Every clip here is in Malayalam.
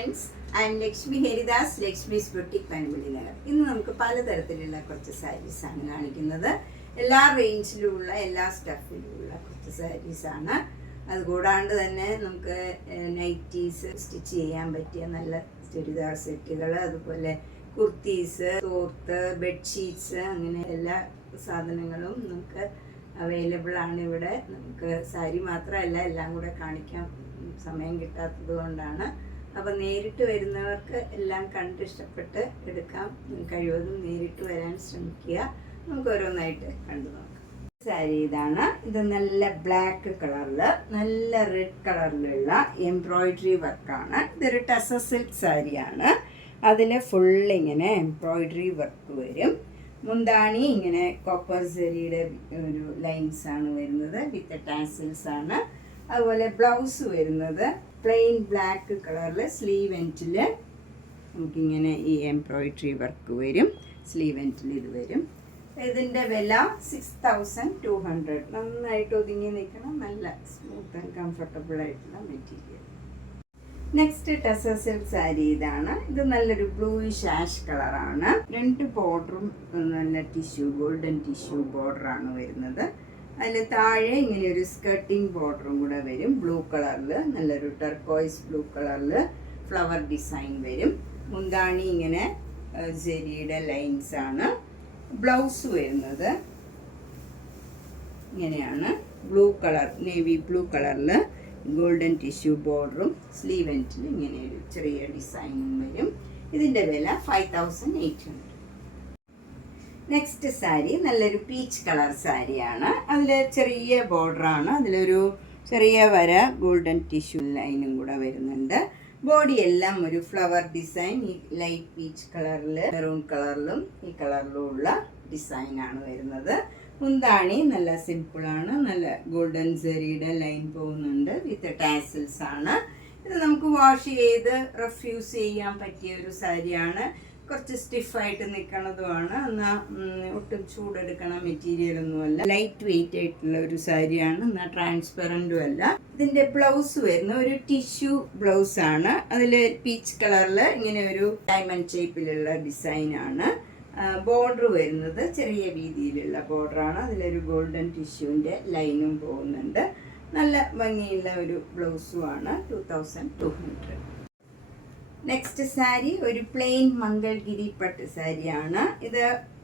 Friends, I M Lakshmi Haridas, Lakshmi's boutique Panampilly Nagar. ഇന്ന് നമുക്ക് പലതരത്തിലുള്ള കുറച്ച് സാരീസാണ് കാണിക്കുന്നത്. എല്ലാ റേഞ്ചിലുമുള്ള എല്ലാ സ്റ്റഫിലുമുള്ള കുറച്ച് സാരീസാണ്. അതുകൂടാണ്ട് തന്നെ നമുക്ക് നൈറ്റീസ് സ്റ്റിച്ച് ചെയ്യാൻ പറ്റിയ നല്ല ചുരിദാർ സെറ്റുകൾ, അതുപോലെ കുർത്തീസ്, തോർത്ത്, ബെഡ്ഷീറ്റ്സ്, അങ്ങനെ എല്ലാ സാധനങ്ങളും നമുക്ക് അവൈലബിൾ ആണ് ഇവിടെ. നമുക്ക് സാരി മാത്രമല്ല, എല്ലാം കൂടെ കാണിക്കാൻ സമയം കിട്ടാത്തത് കൊണ്ടാണ്. അപ്പം നേരിട്ട് വരുന്നവർക്ക് എല്ലാം കണ്ടിഷ്ടപ്പെട്ട് എടുക്കാം. കഴിവതും നേരിട്ട് വരാൻ ശ്രമിക്കുക. നമുക്ക് ഓരോന്നായിട്ട് കണ്ടു നോക്കാം. സാരി ഇതാണ്. ഇത് നല്ല ബ്ലാക്ക് കളറിൽ നല്ല റെഡ് കളറിലുള്ള എംബ്രോയിഡറി വർക്കാണ്. ഇതൊരു ടസർ സിൽക്ക് സാരിയാണ്. അതിൽ ഫുള്ളിങ്ങനെ എംബ്രോയിഡറി വർക്ക് വരും. മുന്താണി ഇങ്ങനെ കോപ്പർ സെറിയുടെ ഒരു ലൈൻസ് ആണ് വരുന്നത്, വിത്ത് ടാസിൽസ് ആണ്. അതുപോലെ ബ്ലൗസ് വരുന്നത് പ്ലെയിൻ ബ്ലാക്ക് കളറിൽ സ്ലീവ് എൻഡിൽ നമുക്കിങ്ങനെ ഈ എംബ്രോയിഡറി വർക്ക് വരും. സ്ലീവ് എൻഡിൽ ഇത് വരും. ഇതിൻ്റെ വില 6200. നന്നായിട്ട് ഒതുങ്ങി നിൽക്കണം. നല്ല സ്മൂത്ത് ആൻഡ് കംഫർട്ടബിൾ ആയിട്ടുള്ള material. Next tussar silk sari ഇതാണ്. ഇത് നല്ലൊരു ബ്ലൂയിഷ് ആഷ് കളറാണ്. രണ്ട് ബോർഡറും നല്ല ടിഷ്യൂ, ഗോൾഡൻ ടിഷ്യൂ ബോർഡറാണ് വരുന്നത്. അതിൽ താഴെ ഇങ്ങനെ ഒരു സ്കർട്ടിങ് ബോർഡറും കൂടെ വരും. ബ്ലൂ കളറിൽ, നല്ലൊരു ടർക്കോയ്സ് ബ്ലൂ കളറിൽ ഫ്ലവർ ഡിസൈൻ വരും. മുന്താണി ഇങ്ങനെ സെരിയുടെ ലൈൻസ് ആണ്. ബ്ലൗസ് വരുന്നത് ഇങ്ങനെയാണ്. ബ്ലൂ കളർ, നേവി ബ്ലൂ കളറിൽ ഗോൾഡൻ ടിഷ്യൂ ബോർഡറും സ്ലീവ് എൻഡിൽ ഇങ്ങനെ ഒരു ചെറിയ ഡിസൈനും വരും. ഇതിൻ്റെ വില 5800. നെക്സ്റ്റ് സാരി നല്ലൊരു പീച്ച് കളർ സാരിയാണ്. അതിൽ ചെറിയ ബോർഡറാണ്. അതിലൊരു ചെറിയ വര ഗോൾഡൻ ടിഷ്യൂ ലൈനും കൂടെ വരുന്നുണ്ട്. ബോഡി എല്ലാം ഒരു ഫ്ലവർ ഡിസൈൻ. ഈ ലൈറ്റ് പീച്ച് കളറിൽ, മെറൂൺ കളറിലും ഈ കളറിലും ഉള്ള ഡിസൈനാണ് വരുന്നത്. മുന്താണി നല്ല സിമ്പിളാണ്. നല്ല ഗോൾഡൻ സെറിയുടെ ലൈൻ പോകുന്നുണ്ട്, വിത്ത് ടാസിൽസ് ആണ്. ഇത് നമുക്ക് വാഷ് ചെയ്ത് റഫ്യൂസ് ചെയ്യാൻ പറ്റിയ ഒരു സാരിയാണ്. കുറച്ച് സ്റ്റിഫായിട്ട് നിൽക്കണതുമാണ്. എന്നാൽ ഒട്ടും ചൂടെടുക്കണ മെറ്റീരിയൽ ഒന്നുമല്ല. ലൈറ്റ് വെയിറ്റ് ആയിട്ടുള്ള ഒരു സാരിയാണ്. എന്നാൽ ട്രാൻസ്പെറൻറ്റും അല്ല. ഇതിൻ്റെ ബ്ലൗസ് വരുന്ന ഒരു ടിഷ്യൂ ബ്ലൗസ് ആണ്. അതിൽ പീച്ച് കളറിൽ ഇങ്ങനെ ഒരു ഡയമണ്ട് ഷേപ്പിലുള്ള ഡിസൈനാണ്. ബോർഡർ വരുന്നത് ചെറിയ വീതിയിലുള്ള ബോർഡറാണ്. അതിലൊരു ഗോൾഡൻ ടിഷ്യൂവിൻ്റെ ലൈനും പോകുന്നുണ്ട്. നല്ല ഭംഗിയുള്ള ഒരു ബ്ലൗസുമാണ്. 2200. നെക്സ്റ്റ് സാരി ഒരു പ്ലെയിൻ മംഗൾഗിരി പട്ട് സാരിയാണ്. ഇത്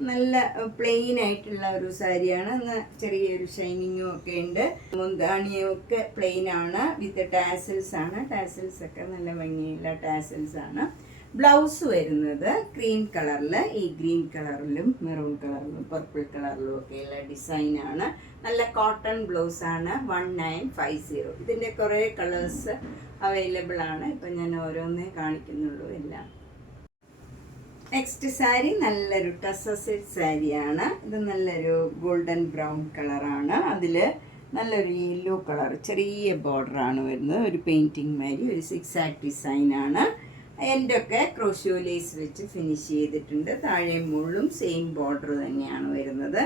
നല്ല പ്ലെയിൻ ആയിട്ടുള്ള ഒരു സാരിയാണ്. ചെറിയൊരു ഷൈനിങ്ങും ഒക്കെ ഉണ്ട്. മുന്താണിയും ഒക്കെ പ്ലെയിൻ ആണ്, വിത്ത് ടാസിൽസ് ആണ്. ടാസിൽസ് ഒക്കെ നല്ല ഭംഗിയുള്ള ടാസിൽസ് ആണ്. ബ്ലൗസ് വരുന്നത് ക്രീം കളറിൽ, ഈ ഗ്രീൻ കളറിലും മെറൂൺ കളറിലും പർപ്പിൾ കളറിലും ഒക്കെയുള്ള ഡിസൈനാണ്. നല്ല കോട്ടൺ ബ്ലൗസ് ആണ്. 1950. ഇതിൻ്റെ കുറേ കളേഴ്സ് അവൈലബിൾ ആണ്. ഇപ്പം ഞാൻ ഓരോന്നേ കാണിക്കുന്നുള്ളൂ എല്ലാം. നെക്സ്റ്റ് സാരി നല്ലൊരു ടസർ സിൽക്ക് സാരിയാണ്. ഇത് നല്ലൊരു ഗോൾഡൻ ബ്രൗൺ കളറാണ്. അതിൽ നല്ലൊരു യെല്ലോ കളർ ചെറിയ ബോർഡറാണ് വരുന്നത്. ഒരു പെയിൻറ്റിങ് മാതിരി ഒരു സിക്സാക്ട് ഡിസൈനാണ്. എൻ്റെയൊക്കെ ക്രോഷ്യോ ലേസ് വെച്ച് ഫിനിഷ് ചെയ്തിട്ടുണ്ട്. താഴെ മുള്ളും സെയിം ബോർഡർ തന്നെയാണ് വരുന്നത്.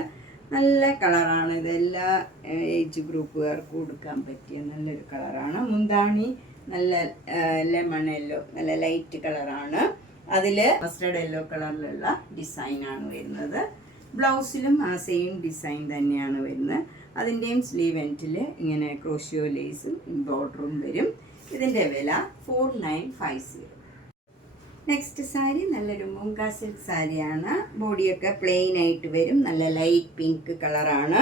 നല്ല കളറാണ്. ഇതെല്ലാ ഏജ് ഗ്രൂപ്പുകാർക്ക് കൊടുക്കാൻ പറ്റിയ നല്ലൊരു കളറാണ്. മുന്താണി നല്ല ലെമൺ യെല്ലോ, നല്ല ലൈറ്റ് കളറാണ്. അതിൽ മസ്റ്റർഡ് യെല്ലോ കളറിലുള്ള ഡിസൈനാണ് വരുന്നത്. ബ്ലൗസിലും ആ സെയിം ഡിസൈൻ തന്നെയാണ് വരുന്നത്. അതിൻ്റെയും സ്ലീവ് എൻഡിൽ ഇങ്ങനെ ക്രോഷ്യോ ലേസും ബോർഡറും വരും. ഇതിൻ്റെ വില 4950. നെക്സ്റ്റ് സാരി നല്ലൊരു മൂങ്ക സിൽക്ക് സാരിയാണ്. ബോഡിയൊക്കെ പ്ലെയിൻ ആയിട്ട് വരും. നല്ല ലൈറ്റ് പിങ്ക് കളറാണ്.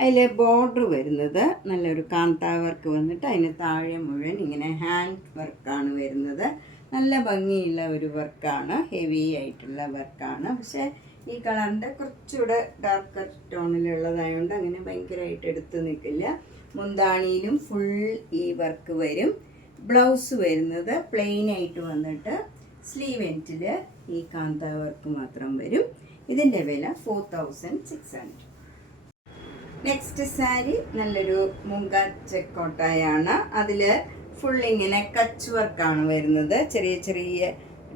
അതിൽ ബോർഡർ വരുന്നത് നല്ലൊരു കാന്ത വർക്ക് വന്നിട്ട് അതിന് താഴെ മുഴുവൻ ഇങ്ങനെ ഹാൻഡ് വർക്കാണ് വരുന്നത്. നല്ല ഭംഗിയുള്ള ഒരു വർക്കാണ്. ഹെവി ആയിട്ടുള്ള വർക്കാണ്. പക്ഷേ ഈ കളറിൻ്റെ കുറച്ചുകൂടെ ഡാർക്കർ ടോണിലുള്ളതായതുകൊണ്ട് അങ്ങനെ ഭയങ്കരമായിട്ട് എടുത്ത് നിൽക്കില്ല. മുന്താണിയിലും ഫുൾ ഈ വർക്ക് വരും. ബ്ലൗസ് വരുന്നത് പ്ലെയിൻ ആയിട്ട് വന്നിട്ട് സ്ലീവ് എൻഡിൽ ഈ കാന്ത വർക്ക് മാത്രം വരും. ഇതിൻ്റെ വില 4600. നെക്സ്റ്റ് സാരി നല്ലൊരു മൂങ്ക ചെക്കോട്ടയാണ്. അതിൽ ഫുൾ ഇങ്ങനെ കച്ച് വർക്കാണ് വരുന്നത്. ചെറിയ ചെറിയ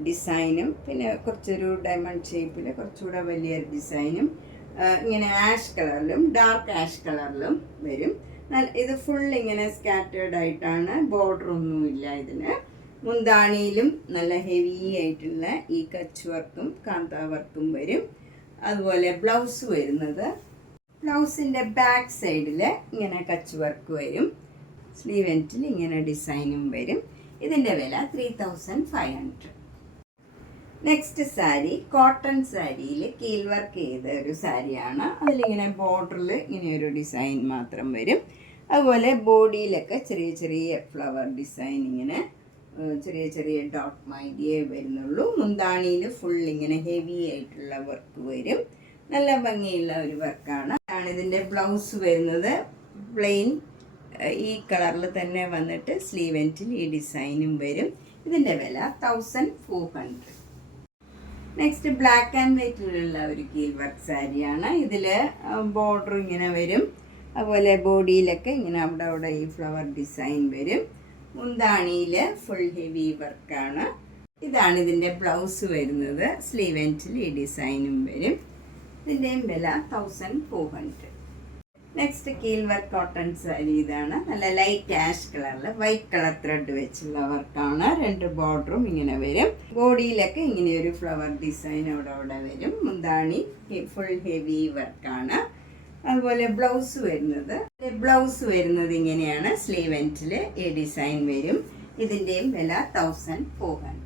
ഡിസൈനും പിന്നെ കുറച്ചൊരു ഡയമണ്ട് ഷേപ്പിൽ കുറച്ചുകൂടെ വലിയൊരു ഡിസൈനും ഇങ്ങനെ ആഷ് കളറിലും ഡാർക്ക് ആഷ് കളറിലും വരും. ഇത് ഫുൾ ഇങ്ങനെ സ്കാറ്റേർഡ് ആയിട്ടാണ്. ബോർഡറൊന്നുമില്ല ഇതിന്. മുന്താണിയിലും നല്ല ഹെവി ആയിട്ടുള്ള ഈ കച്ച് വർക്കും കാന്ത വർക്കും വരും. അതുപോലെ ബ്ലൗസ് വരുന്നത്, ബ്ലൗസിൻ്റെ ബാക്ക് സൈഡിൽ ഇങ്ങനെ കച്ച് വർക്ക് വരും. സ്ലീവ് എൻഡിൽ ഇങ്ങനെ ഡിസൈനും വരും. ഇതിൻ്റെ വില 3500. നെക്സ്റ്റ് സാരി കോട്ടൺ സാരിയിൽ കീൽ വർക്ക് ചെയ്ത ഒരു സാരിയാണ്. അതിലിങ്ങനെ ബോർഡറിൽ ഇങ്ങനെ ഒരു ഡിസൈൻ മാത്രം വരും. അതുപോലെ ബോഡിയിലൊക്കെ ചെറിയ ചെറിയ ഫ്ലവർ ഡിസൈൻ, ഇങ്ങനെ ചെറിയ ചെറിയ ഡോട്ട് മൈഡിയേ വരുന്നുള്ളൂ. മുന്താണിയിൽ ഫുൾ ഇങ്ങനെ ഹെവി ആയിട്ടുള്ള വർക്ക് വരും. നല്ല ഭംഗിയുള്ള ഒരു വർക്കാണ്. ഇതിൻ്റെ ബ്ലൗസ് വരുന്നത് പ്ലെയിൻ ഈ കളറിൽ തന്നെ വന്നിട്ട് സ്ലീവ് എൻഡിൽ ഈ ഡിസൈനും വരും. ഇതിൻ്റെ വില 1400. നെക്സ്റ്റ് ബ്ലാക്ക് ആൻഡ് വൈറ്റിലുള്ള ഒരു കീൽ വർക്ക് സാരിയാണ്. ഇതിൽ ബോർഡർ ഇങ്ങനെ വരും. അതുപോലെ ബോഡിയിലൊക്കെ ഇങ്ങനെ അവിടെ ഈ ഫ്ലവർ ഡിസൈൻ വരും. മുന്താണിയിൽ ഫുൾ ഹെവി വർക്കാണ്. ഇതാണ് ഇതിൻ്റെ ബ്ലൗസ് വരുന്നത്. സ്ലീവ് എൻഡിൽ ഈ ഡിസൈനും വരും. ഇതിൻ്റെയും വില 1400. നെക്സ്റ്റ് കീൽ വർക്ക് കോട്ടൺ സാരി. ഇതാണ് നല്ല ലൈറ്റ് ആഷ് കളറിൽ വൈറ്റ് കളർ ത്രെഡ് വെച്ചുള്ള വർക്കാണ്. 2 ബോർഡറും ഇങ്ങനെ വരും. ബോഡിയിലൊക്കെ ഇങ്ങനെ ഒരു ഫ്ലവർ ഡിസൈൻ അവിടെ വരും. മുന്താണി ഫുൾ ഹെവി വർക്കാണ്. അതുപോലെ ബ്ലൗസ് വരുന്നത് ഇങ്ങനെയാണ്. സ്ലീവ് എൻഡിൽ ഈ ഡിസൈൻ വരും. ഇതിൻ്റെയും വില 1400.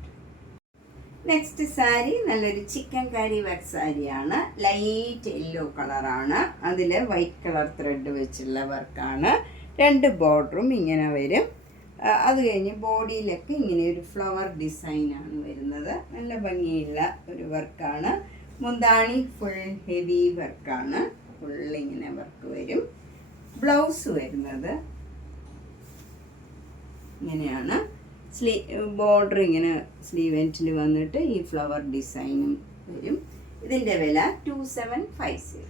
നെക്സ്റ്റ് സാരി നല്ലൊരു ചിക്കൻ കാരി വർക്ക് സാരിയാണ്. ലൈറ്റ് യെല്ലോ കളറാണ്. അതിൽ വൈറ്റ് കളർ ത്രെഡ് വെച്ചുള്ള വർക്കാണ്. 2 ബോർഡറും ഇങ്ങനെ വരും. അത് കഴിഞ്ഞ് ബോഡിയിലൊക്കെ ഇങ്ങനെ ഒരു ഫ്ലവർ ഡിസൈനാണ് വരുന്നത്. നല്ല ഭംഗിയുള്ള ഒരു വർക്കാണ്. മുന്താണി ഫുൾ ഹെവി വർക്കാണ്. ഫുൾ ഇങ്ങനെ വർക്ക് വരും. ബ്ലൗസ് വരുന്നത് ഇങ്ങനെയാണ്. ബോർഡർ ഇങ്ങനെ സ്ലീവ് എൻഡിൽ വന്നിട്ട് ഈ ഫ്ലവർ ഡിസൈനും വരും. ഇതിൻ്റെ വില 2750.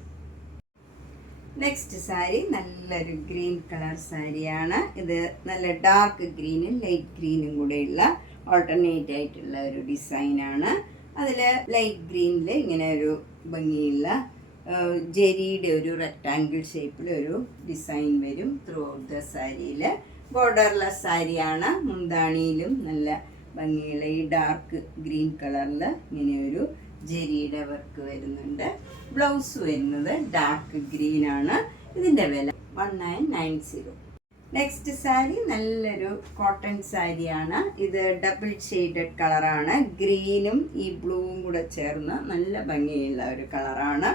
നെക്സ്റ്റ് സാരി നല്ലൊരു ഗ്രീൻ കളർ സാരിയാണ്. ഇത് നല്ല ഡാർക്ക് ഗ്രീനും ലൈറ്റ് ഗ്രീനും കൂടെയുള്ള ഓൾട്ടർനേറ്റ് ആയിട്ടുള്ള ഒരു ഡിസൈനാണ്. അതിൽ ലൈറ്റ് ഗ്രീനിൽ ഇങ്ങനെ ഒരു ഭംഗിയുള്ള ജെരിയുടെ ഒരു റെക്റ്റാങ്കിൾ ഷേപ്പിൽ ഒരു ഡിസൈൻ വരും ത്രൂ ഔട്ട് ദ സാരിയിൽ. ബോർഡർലെസ് സാരിയാണ്. മുന്താണിയിലും നല്ല ഭംഗിയുള്ള ഈ ഡാർക്ക് ഗ്രീൻ കളറിൽ ഇങ്ങനെ ഒരു ജെരിയുടെ വർക്ക് വരുന്നുണ്ട്. ബ്ലൗസ് വരുന്നത് ഡാർക്ക് ഗ്രീൻ ആണ്. ഇതിൻ്റെ വില 1990. നെക്സ്റ്റ് സാരി നല്ലൊരു കോട്ടൺ സാരിയാണ്. ഇത് ഡബിൾ ഷെയ്ഡഡ് കളറാണ്. ഗ്രീനും ഈ ബ്ലൂവും കൂടെ ചേർന്ന് നല്ല ഭംഗിയുള്ള ഒരു കളറാണ്.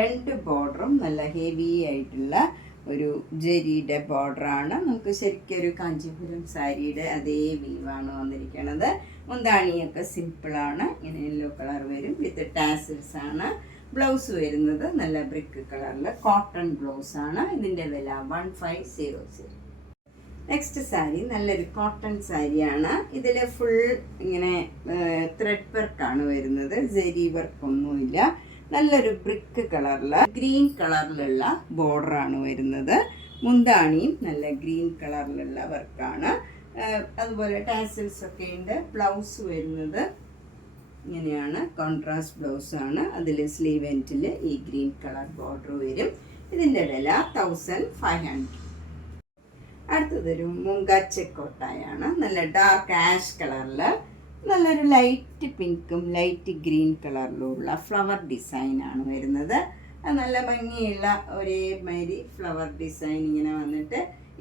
2 ബോർഡറും നല്ല ഹെവി ആയിട്ടുള്ള ഒരു ജെരിയുടെ ബോർഡറാണ്. നമുക്ക് ശരിക്കും ഒരു കാഞ്ചീപുരം സാരിയുടെ അതേ വീവാണ് വന്നിരിക്കുന്നത്. മുന്താണിയൊക്കെ സിമ്പിളാണ്. ഇങ്ങനെ യെല്ലോ കളർ വരും. വിത്ത് ടാസിൽസ് ആണ്. ബ്ലൗസ് വരുന്നത് നല്ല ബ്രിക്ക് കളറിൽ കോട്ടൺ ബ്ലൗസ് ആണ്. ഇതിൻ്റെ വില 1500. നെക്സ്റ്റ് സാരി നല്ലൊരു കോട്ടൺ സാരിയാണ്. ഇതിൽ ഫുൾ ഇങ്ങനെ ത്രെഡ് വർക്കാണ് വരുന്നത്. ജെരി വർക്കൊന്നുമില്ല. നല്ലൊരു ബ്രിക്ക് കളറിൽ ഗ്രീൻ കളറിലുള്ള ബോർഡറാണ് വരുന്നത്. മുന്താണിയും നല്ല ഗ്രീൻ കളറിലുള്ള വർക്കാണ്. അതുപോലെ ടാസിൽസ് ഒക്കെ ഉണ്ട്. ബ്ലൗസ് വരുന്നത് ഇങ്ങനെയാണ്. കോൺട്രാസ്റ്റ് ബ്ലൗസാണ്. അതിൽ സ്ലീവ് എൻഡിൽ ഈ ഗ്രീൻ കളർ ബോർഡർ വരും. ഇതിൻ്റെ വില 1500. അടുത്തതൊരു മുങ്കാച്ചക്കോട്ടായാണ്. നല്ല ഡാർക്ക് ആഷ് കളറിൽ നല്ലൊരു ലൈറ്റ് പിങ്കും ലൈറ്റ് ഗ്രീൻ കളറിലുള്ള ഫ്ലവർ ഡിസൈനാണ് വരുന്നത്. നല്ല ഭംഗിയുള്ള ഒരേമാതിരി ഫ്ലവർ ഡിസൈൻ ഇങ്ങനെ വന്നിട്ട്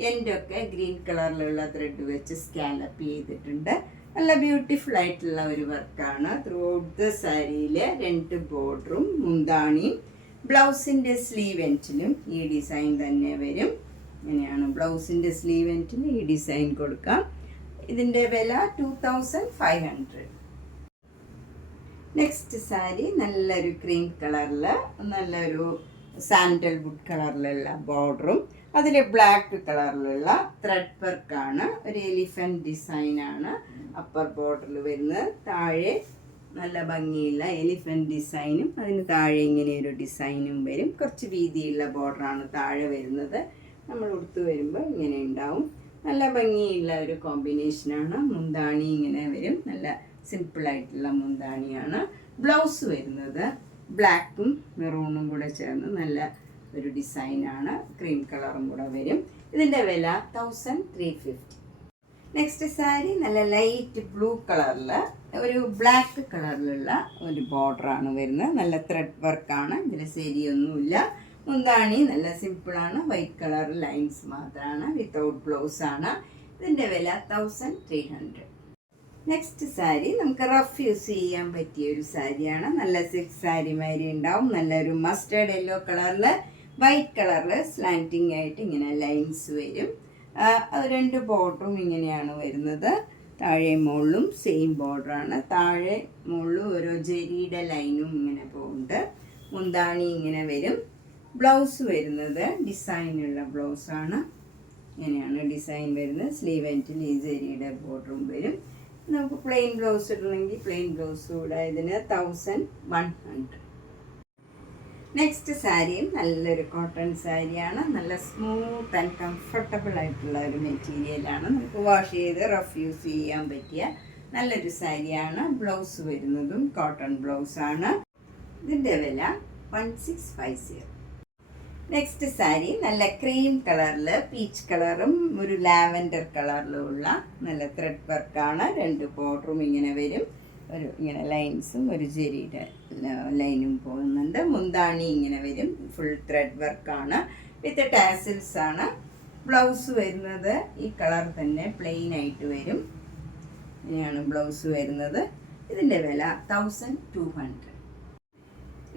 എൻഡൊക്കെ ഗ്രീൻ കളറിലുള്ള ത്രെഡ് വെച്ച് സ്കാലപ്പ് ചെയ്തിട്ടുണ്ട്. നല്ല ബ്യൂട്ടിഫുൾ ആയിട്ടുള്ള ഒരു വർക്കാണ്. ത്രൂ ഔട്ട് ദ സാരിയിൽ 2 ബോർഡറും മുന്താണിയും. ബ്ലൗസിൻ്റെ സ്ലീവ് എൻഡിലും ഈ ഡിസൈൻ തന്നെ വരും. ഇങ്ങനെയാണ് ബ്ലൗസിൻ്റെ സ്ലീവ് എൻഡിൽ ഈ ഡിസൈൻ കൊടുക്കാം. ഇതിൻ്റെ വില 2500. നെക്സ്റ്റ് സാരി നല്ലൊരു ക്രീം കളറിൽ നല്ലൊരു സാൻഡൽവുഡ് കളറിലുള്ള ബോർഡറും അതിൽ ബ്ലാക്ക് കളറിലുള്ള ത്രെഡ് വർക്കാണ്. ഒരു എലിഫൻറ്റ് ഡിസൈനാണ് അപ്പർ ബോർഡറിൽ വരുന്നത്. താഴെ നല്ല ഭംഗിയുള്ള എലിഫൻറ്റ് ഡിസൈനും അതിന് താഴെ ഇങ്ങനെ ഒരു ഡിസൈനും വരും. കുറച്ച് വീതിയുള്ള ബോർഡറാണ് താഴെ വരുന്നത്. നമ്മൾ ഉടുത്ത് വരുമ്പോൾ ഇങ്ങനെ ഉണ്ടാവും. നല്ല ഭംഗിയുള്ള ഒരു കോമ്പിനേഷനാണ്. മുന്താണി ഇങ്ങനെ വരും. നല്ല സിമ്പിളായിട്ടുള്ള മുന്താണിയാണ്. ബ്ലൗസ് വരുന്നത് ബ്ലാക്കും മെറൂണും കൂടെ ചേർന്ന് നല്ല ഒരു ഡിസൈനാണ്. ക്രീം കളറും കൂടെ വരും. ഇതിൻ്റെ വില 1350. നെക്സ്റ്റ് സാരി നല്ല ലൈറ്റ് ബ്ലൂ കളറിൽ ഒരു ബ്ലാക്ക് കളറിലുള്ള ഒരു ബോർഡറാണ് വരുന്നത്. നല്ല ത്രെഡ് വർക്കാണ്, ഇതിൽ ശരിയൊന്നുമില്ല. മുന്താണി നല്ല സിമ്പിളാണ്, വൈറ്റ് കളർ ലൈൻസ് മാത്രമാണ്, വിത്തൗട്ട് ബ്ലൗസ് ആണ്. ഇതിൻ്റെ വില 1300. നെക്സ്റ്റ് സാരി നമുക്ക് റഫ് യൂസ് ചെയ്യാൻ പറ്റിയ ഒരു സാരിയാണ്. നല്ല സിൽക്ക് സാരി മാതിരി ഉണ്ടാവും. നല്ലൊരു മസ്റ്റേർഡ് യെല്ലോ കളറിൽ വൈറ്റ് കളറിൽ സ്ലാൻറ്റിങ് ആയിട്ട് ഇങ്ങനെ ലൈൻസ് വരും. രണ്ട് ബോർഡറും ഇങ്ങനെയാണ് വരുന്നത്. താഴെ മുകളിലും സെയിം ബോർഡറാണ്. താഴെ മുകളിലും ഓരോ ജെരിയുടെ ലൈനും ഇങ്ങനെ പോകുന്നുണ്ട്. മുന്താണി ഇങ്ങനെ വരും. ബ്ലൗസ് വരുന്നത് ഡിസൈനുള്ള ബ്ലൗസാണ്. ഇങ്ങനെയാണ് ഡിസൈൻ വരുന്നത്. സ്ലീവ് എൻഡിൽ ഈ ജെരിയുടെ ബോർഡറും വരും. നമുക്ക് പ്ലെയിൻ ബ്ലൗസ് ഇടണമെങ്കിൽ പ്ലെയിൻ ബ്ലൗസ് കൂടെ ഇതിന് 1100. നെക്സ്റ്റ് സാരിയും നല്ലൊരു കോട്ടൺ സാരിയാണ്. നല്ല സ്മൂത്ത് ആൻഡ് കംഫർട്ടബിൾ ആയിട്ടുള്ള ഒരു മെറ്റീരിയലാണ്. നമുക്ക് വാഷ് ചെയ്ത് റഫ് യൂസ് ചെയ്യാൻ പറ്റിയ നല്ലൊരു സാരിയാണ്. ബ്ലൗസ് വരുന്നതും കോട്ടൺ ബ്ലൗസാണ്. ഇതിൻ്റെ വില 1650. നെക്സ്റ്റ് സാരി നല്ല ക്രീം കളറിൽ പീച്ച് കളറും ഒരു ലാവൻഡർ കളറിലും ഉള്ള നല്ല ത്രെഡ് വർക്കാണ്. രണ്ട് ബോർഡറും ഇങ്ങനെ വരും. ഒരു ഇങ്ങനെ ലൈൻസും ഒരു ജെരിയുടെ ലൈനും പോകുന്നുണ്ട്. മുന്താണി ഇങ്ങനെ വരും. ഫുൾ ത്രെഡ് വർക്കാണ്, വിത്ത് ടാസിൽസ് ആണ്. ബ്ലൗസ് വരുന്നത് ഈ കളർ തന്നെ പ്ലെയിൻ ആയിട്ട് വരും. ഇങ്ങനെയാണ് ബ്ലൗസ് വരുന്നത്. ഇതിൻ്റെ വില 1200.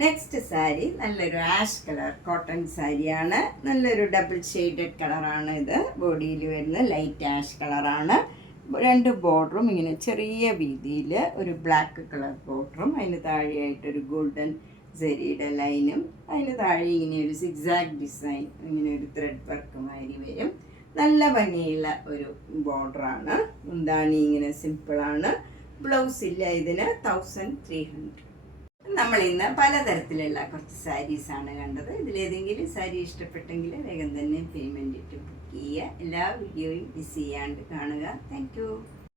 നെക്സ്റ്റ് സാരി നല്ലൊരു ആഷ് കളർ കോട്ടൺ സാരിയാണ്. നല്ലൊരു ഡബിൾ ഷെയ്ഡഡ് കളറാണ് ഇത്. ബോഡിയിൽ വരുന്ന ലൈറ്റ് ആഷ് കളറാണ്. രണ്ട് ബോർഡറും ഇങ്ങനെ ചെറിയ വീതിയിൽ ഒരു ബ്ലാക്ക് കളർ ബോർഡറും അതിന് താഴെയായിട്ടൊരു ഗോൾഡൻ ജെരിയുടെ ലൈനും അതിന് താഴെ ഇങ്ങനെ ഒരു സിക്സാഗ് ഡിസൈൻ, ഇങ്ങനെ ഒരു ത്രെഡ് വർക്ക് മാതിരി വരും. നല്ല ഭംഗിയുള്ള ഒരു ബോർഡറാണ്. മുന്താണി ഇങ്ങനെ സിമ്പിളാണ്. ബ്ലൗസ് ഇല്ല. ഇതിന് 1300. നമ്മൾ ഇന്ന് പലതരത്തിലുള്ള കുറച്ച് സാരീസാണ് കണ്ടത്. ഇതിലേതെങ്കിലും സാരി ഇഷ്ടപ്പെട്ടെങ്കിൽ വേഗം തന്നെ പേയ്മെൻറ്റ് ഇട്ട് ബുക്ക് ചെയ്യുക. എല്ലാ വീഡിയോയും മിസ് ചെയ്യാണ്ട് കാണുക. താങ്ക്